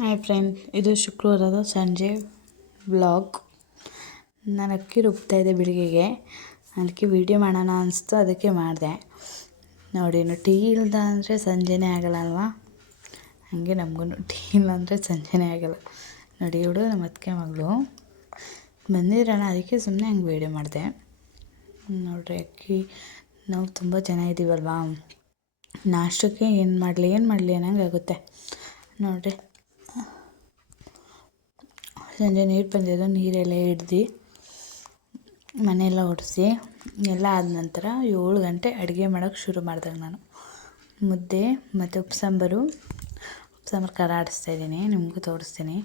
Hi friend, ಇದು ಶುಕ್ರವಾರದ ಸಂಜೆ ವ್ಲಾಗ್. ನಾನು ಅಕ್ಕಿ ರುಬ್ತಾಯಿದ್ದೆ ಬೆಳಿಗ್ಗೆಗೆ. ಅದಕ್ಕೆ ವೀಡಿಯೋ ಮಾಡೋಣ ಅನಿಸ್ತು, ಅದಕ್ಕೆ ಮಾಡಿದೆ. ನೋಡಿ, ಟೀ ಇಲ್ದ ಅಂದರೆ ಸಂಜೆನೇ ಆಗಲ್ಲ ಅಲ್ವಾ? ಹಾಗೆ ನಮಗೂ ಟೀ ಇಲ್ಲ ಅಂದರೆ ಸಂಜೆನೇ ಆಗಲ್ಲ. ನೋಡಿ, ಇವಳು ನಮ್ಮ ಅತ್ತಿಗೆ ಮಗಳು ಬಂದಿರೋಣ, ಅದಕ್ಕೆ ಸುಮ್ಮನೆ ಹಂಗೆ ವೀಡಿಯೋ ಮಾಡಿದೆ. ನೋಡಿರಿ, ಅಕ್ಕಿ ನಾವು ತುಂಬ ಜನ ಇದ್ದೀವಲ್ವಾ, ನಾಷ್ಟಕ್ಕೆ ಏನು ಮಾಡಲಿ ಅನ್ನಂಗೆ ಆಗುತ್ತೆ. ನೋಡಿರಿ, ಸಂಜೆ ನೀರು ಬಂದಿದ್ದು, ನೀರೆಲ್ಲ ಹಿಡ್ದು ಮನೆಯೆಲ್ಲ ಒರೆಸಿ ಎಲ್ಲ ಆದ ನಂತರ 7 ಗಂಟೆ ಅಡುಗೆ ಮಾಡೋಕ್ಕೆ ಶುರು ಮಾಡಿದಾಗ ನಾನು ಮುದ್ದೆ ಮತ್ತು ಉಪ್ಸಾಂಬಾರು ಖಾರ ಆಡಿಸ್ತಾಯಿದ್ದೀನಿ. ನಿಮಗೂ ತೋರಿಸ್ತೀನಿ.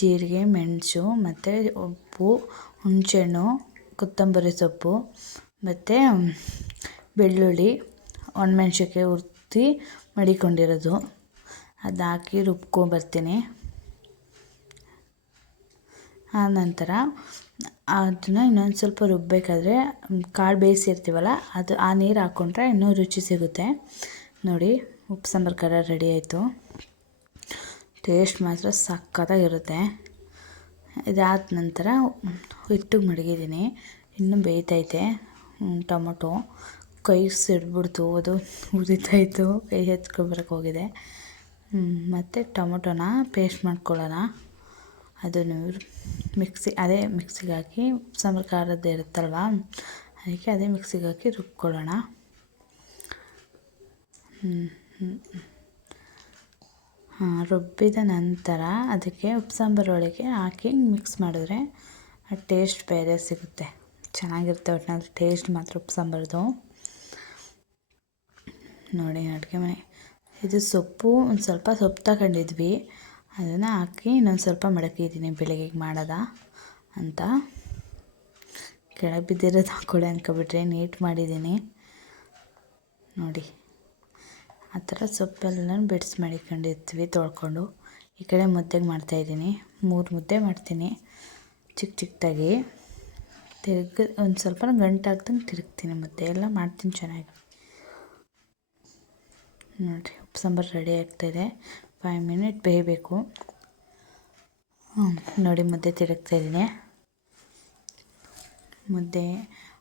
ಜೀರಿಗೆ, ಮೆಣಸು ಮತ್ತು ಉಪ್ಪು, ಹುಣಸೆಹಣ್ಣು, ಕೊತ್ತಂಬರಿ ಸೊಪ್ಪು ಮತ್ತು ಬೆಳ್ಳುಳ್ಳಿ, ಒಣಮೆಣ್ಸಿನ್ಕಾಯಿ ಹುರ್ದು ಮಡಿಕೊಂಡಿರೋದು, ಅದು ಹಾಕಿ ರುಬ್ಕೊಂಬರ್ತೀನಿ. ಆನಂತರ ಅದನ್ನು ಇನ್ನೊಂದು ಸ್ವಲ್ಪ ರುಬ್ಬಬೇಕಾದ್ರೆ ಕಾಳು ಬೇಯಿಸಿರ್ತೀವಲ್ಲ, ಅದು ಆ ನೀರು ಹಾಕ್ಕೊಂಡ್ರೆ ಇನ್ನೂ ರುಚಿ ಸಿಗುತ್ತೆ. ನೋಡಿ, ಉಪ್ಪು ಸಾಂಬಾರು ಖಾರ ರೆಡಿ ಆಯಿತು. ಟೇಸ್ಟ್ ಮಾತ್ರ ಸಕ್ಕತ್ತಾಗಿರುತ್ತೆ. ಇದಾದ ನಂತರ ಹಿಟ್ಟು ಮಡಗಿದ್ದೀನಿ, ಇನ್ನೂ ಬೇಯ್ತೈತೆ. ಟೊಮೊಟೊ ಕೈ ಸಿಡ್ಬಿಡ್ತು, ಅದು ಉರಿತಾಯಿತ್ತು, ಕೈ ಎತ್ಕೊಬರಕ್ಕೆ ಹೋಗಿದೆ. ಮತ್ತು ಟೊಮೊಟೊನ ಪೇಸ್ಟ್ ಮಾಡ್ಕೊಳ್ಳೋಣ. ಅದನ್ನು ಮಿಕ್ಸಿಗೆ ಹಾಕಿ ಸಾಂಬಾರು ಖಾರದ್ದು ಇರುತ್ತಲ್ವ, ಅದಕ್ಕೆ ಅದೇ ಮಿಕ್ಸಿಗೆ ಹಾಕಿ ರುಬ್ಕೊಳ್ಳೋಣ. ರುಬ್ಬಿದ ನಂತರ ಅದಕ್ಕೆ ಉಪ್ಸಾಂಬಾರು ಒಳಗೆ ಹಾಕಿ ಮಿಕ್ಸ್ ಮಾಡಿದ್ರೆ ಆ ಟೇಸ್ಟ್ ಬೇರೆ ಸಿಗುತ್ತೆ, ಚೆನ್ನಾಗಿರುತ್ತೆ. ಒಟ್ಟಿನಲ್ಲಿ ಟೇಸ್ಟ್ ಮಾತ್ರ ಉಪ್ಸಾಂಬಾರ್ದು. ನೋಡಿ, ಅಡುಗೆ ಮನೆ ಇದು ಸೊಪ್ಪು, ಒಂದು ಸ್ವಲ್ಪ ಸೊಪ್ಪು ತಗೊಂಡಿದ್ವಿ, ಅದನ್ನು ಹಾಕಿ ಇನ್ನೊಂದು ಸ್ವಲ್ಪ ಮಡಕಿದ್ದೀನಿ. ಬೆಳಗ್ಗೆಗೆ ಮಾಡೋದ ಅಂತ ಕೆಳಗೆ ಬಿದ್ದಿರೋದು ಹಾಕ್ಕೊಳ್ಳಿ ಅಂದ್ಕೊಬಿಟ್ರೆ, ನೀಟ್ ಮಾಡಿದ್ದೀನಿ. ನೋಡಿ, ಆ ಥರ ಸೊಪ್ಪೆಲ್ಲ ಬೆಡ್ಸ್ ಮಾಡಿಕೊಂಡಿರ್ತೀವಿ ತೊಳ್ಕೊಂಡು. ಈ ಕಡೆ ಮುದ್ದೆಗೆ ಮಾಡ್ತಾಯಿದ್ದೀನಿ. 3 ಮುದ್ದೆ ಮಾಡ್ತೀನಿ ಚಿಕ್ಕದಾಗಿ. ಒಂದು ಸ್ವಲ್ಪ ಗಂಟಾಗ್ದಂಗೆ ತಿರುಗ್ತೀನಿ. ಮುದ್ದೆ ಎಲ್ಲ ಮಾಡ್ತೀನಿ ಚೆನ್ನಾಗಿ. ನೋಡಿರಿ, ಉಪ್ಪು ಸಾಂಬಾರು ರೆಡಿ ಆಗ್ತಾಯಿದೆ. 5 ಮಿನಿಟ್ ಬೇಯಬೇಕು. ನೋಡಿ, ಮುದ್ದೆ ತಿರುಗ್ತಾಯಿದ್ದೀನಿ. ಮುದ್ದೆ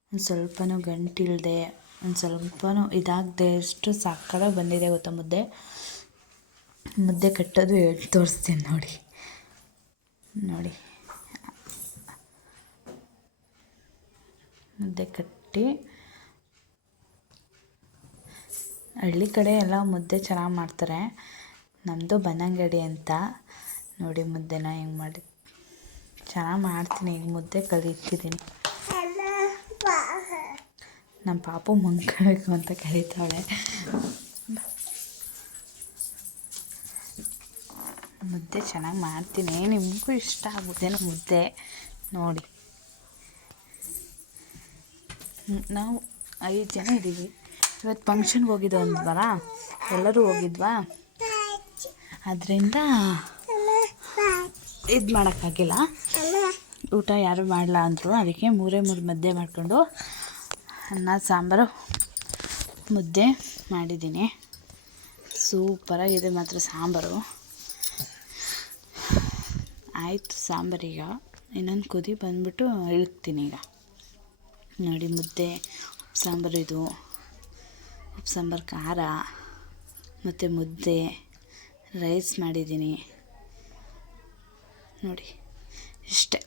ಒಂದು ಸ್ವಲ್ಪನೂ ಗಂಟಿಲ್ಲದೆ, ಒಂದು ಸ್ವಲ್ಪನೂ ಇದಾಗದೆ ಎಷ್ಟು ಸಕ್ಕತ್ತಾಗಿ ಬಂದಿದೆ ಗೊತ್ತಾ ಮುದ್ದೆ. ಮುದ್ದೆ ಕಟ್ಟೋದು ತೋರಿಸ್ತೀನಿ ನೋಡಿ. ಮುದ್ದೆ ಕಟ್ಟಿ, ಹಳ್ಳಿ ಕಡೆ ಎಲ್ಲ ಮುದ್ದೆ ಚೆನ್ನಾಗಿ ಮಾಡ್ತಾರೆ. ನಮ್ಮದು ಬನ್ನಂಗಡಿ ಅಂತ. ನೋಡಿ, ಮುದ್ದೆನ ಹೆಂಗೆ ಮಾಡಿ ಚೆನ್ನಾಗಿ ಮಾಡ್ತೀನಿ. ಈಗ ಮುದ್ದೆ ಕಲಿತಿದ್ದೀನಿ. ನಮ್ಮ ಪಾಪು ಮುಂದ್ಕೋಬೇಕು ಅಂತ ಕರೀತಾಳೆ. ಮುದ್ದೆ ಚೆನ್ನಾಗಿ ಮಾಡ್ತೀನಿ, ನಿಮಗೂ ಇಷ್ಟ ಆಗುತ್ತೆ ಮುದ್ದೆ. ನೋಡಿ, ನಾವು 5 ಜನ ಇದ್ದೀವಿ. ಇವತ್ತು ಫಂಕ್ಷನ್ಗೆ ಹೋಗಿದ್ದು ಅಂದ್ವಲ್ಲ, ಎಲ್ಲರೂ ಹೋಗಿದ್ವಾ, ಅದರಿಂದ ಇದು ಮಾಡೋಕ್ಕಾಗಿಲ್ಲ. ಊಟ ಯಾರು ಮಾಡಲ್ಲ ಅಂದರು, ಅದಕ್ಕೆ 3 ಮುದ್ದೆ ಮಾಡಿಕೊಂಡು ಅನ್ನ ಸಾಂಬಾರು ಮುದ್ದೆ ಮಾಡಿದ್ದೀನಿ. ಸೂಪರಾಗಿದೆ ಮಾತ್ರ ಸಾಂಬಾರು. ಆಯಿತು ಸಾಂಬಾರೀಗ, ಇನ್ನೊಂದು ಕುದಿ ಬಂದುಬಿಟ್ಟು ಇಳ್ತೀನಿ ಈಗ. ನೋಡಿ, ಮುದ್ದೆ ಉಪ್ಪು ಸಾಂಬಾರು, ಇದು ಉಪ್ಪು ಸಾಂಬಾರು ಖಾರ ಮತ್ತು ಮುದ್ದೆ, ರೈಸ್ ಮಾಡಿದ್ದೀನಿ. ನೋಡಿ, ಇಷ್ಟೇ.